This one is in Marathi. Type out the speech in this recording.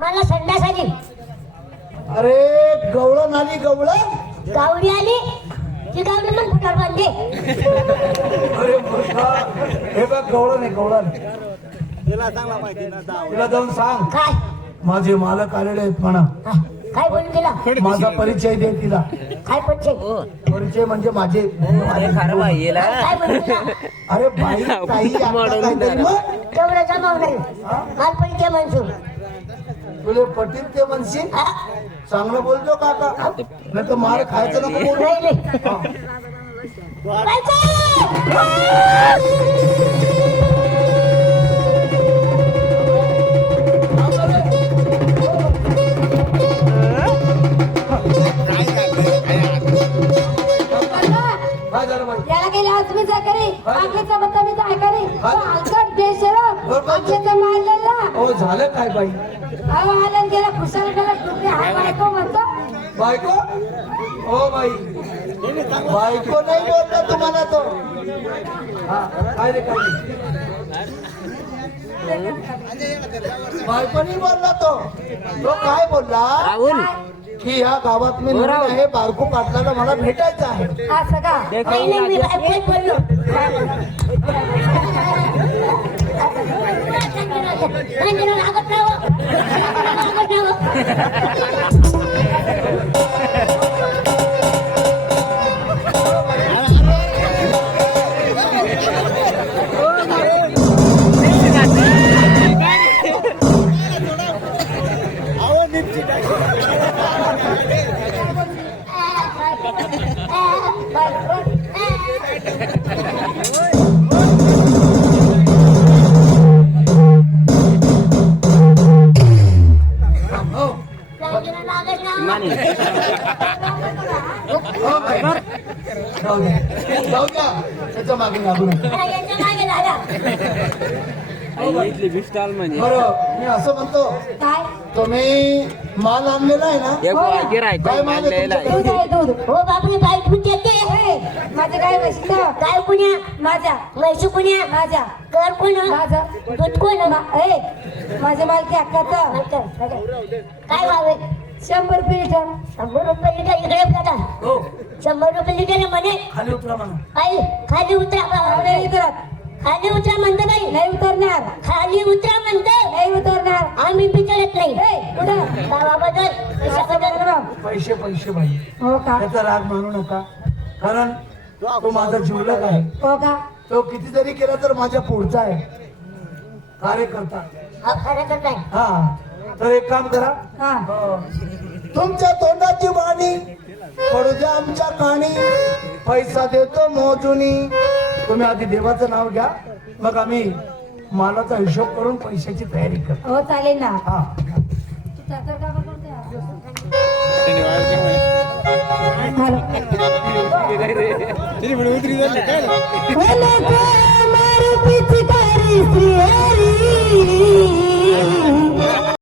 मला संडास आली. अरे गवळण आली गवळण. गावडी आली ती गावडी मग फुटार बांधले. अरे मूर्खा, हे बघ गवळण आहे गवळण. तिला जाऊन सांग काय माझे मालक आलेले आहेत म्हणा. हा, काय बोलून दिला? माझा परिचय दे तिला. काय परिचय? परिचय म्हणजे माझे काय बोलून दिला? अरे बाई काही आता काहीतरी मग तेवढं जमाव नाही. काल परिचय मंजूर. तुले पटील ते म्हणशील. हा, चांगलं बोलतो काका, नाही तर मार खायचं नको बोलू. नाही नाही. हा. काय झालं बाई? याला गेले आज मी जाकरी आपल्याचा बत्ता मी जाकरी हलकट बेशरम आपल्याचा मारलेला हो झालं काय बाई? अहो आलन गेला खुशाल गेला कुठे हाय बायको म्हणतो बायको हो बाई, बायको नाही बोलला तुम्हाला तो. हा काय रे काय बायको नाही बोलला तो. तो काय बोलला की ह्या गावात मी नवीन आहे, बारको पाटलाला मला भेटायचं आहे. असं का नाही नाही, मी बायकोच बोललो. रंजना लागत राहो. लागत राहो. रंजना लागत राहो. हो बाई. जाऊ द्या जाऊ द्या, त्याच्या मागे लागू नका. याच्या मागे झाला. बरं मी असं म्हणतो, काय तुम्ही माल आणलेला आहे ना? काय माल आहे तुमच्याकडे? दूध आहे दूध हो बापरे, बाई फुट येते. माझं काय वशिष्ठ गाय कुण्या? माझ्या म्हैशी कुण्या? माझ्या कर कोण? माझं दूध कोण? माझ्या मालकी अक्काचं काय व्हावे? 100 रुपये लिटर 100 रुपये लिटर इकडे दादा. हो 100 रुपये लिटर म्हणे. खाली उतरा म्हणा. आई खाली उतरा. नाही उतरत खाली उतरा म्हणतो बाई. नाही उतरणार खाली उतरा म्हणतो. नाही उतरणार आम्ही बिचारत नाही. कुठं गावाबद्दल पैशाबद्दल. पैसे पैसे बाई, हो का त्याचा राग मानू नका, कारण तो माझा जीवलग आहे. हो का तो किती जरी केला तर माझ्या पुढचा आहे, कार्यकर्ता. हा खरं करताय. हा तर एक काम करा, हा तुमच्या तोंडाची वाणी पडू द्या आमच्या काणी, पैसा देतो मोजूनी. तुम्ही आधी देवाचं नाव घ्या, मग आम्ही मालाचा हिशोब करून पैशाची तयारी करतो. हो चालेल ना हा तू तर का बरं करतोय? हॅलो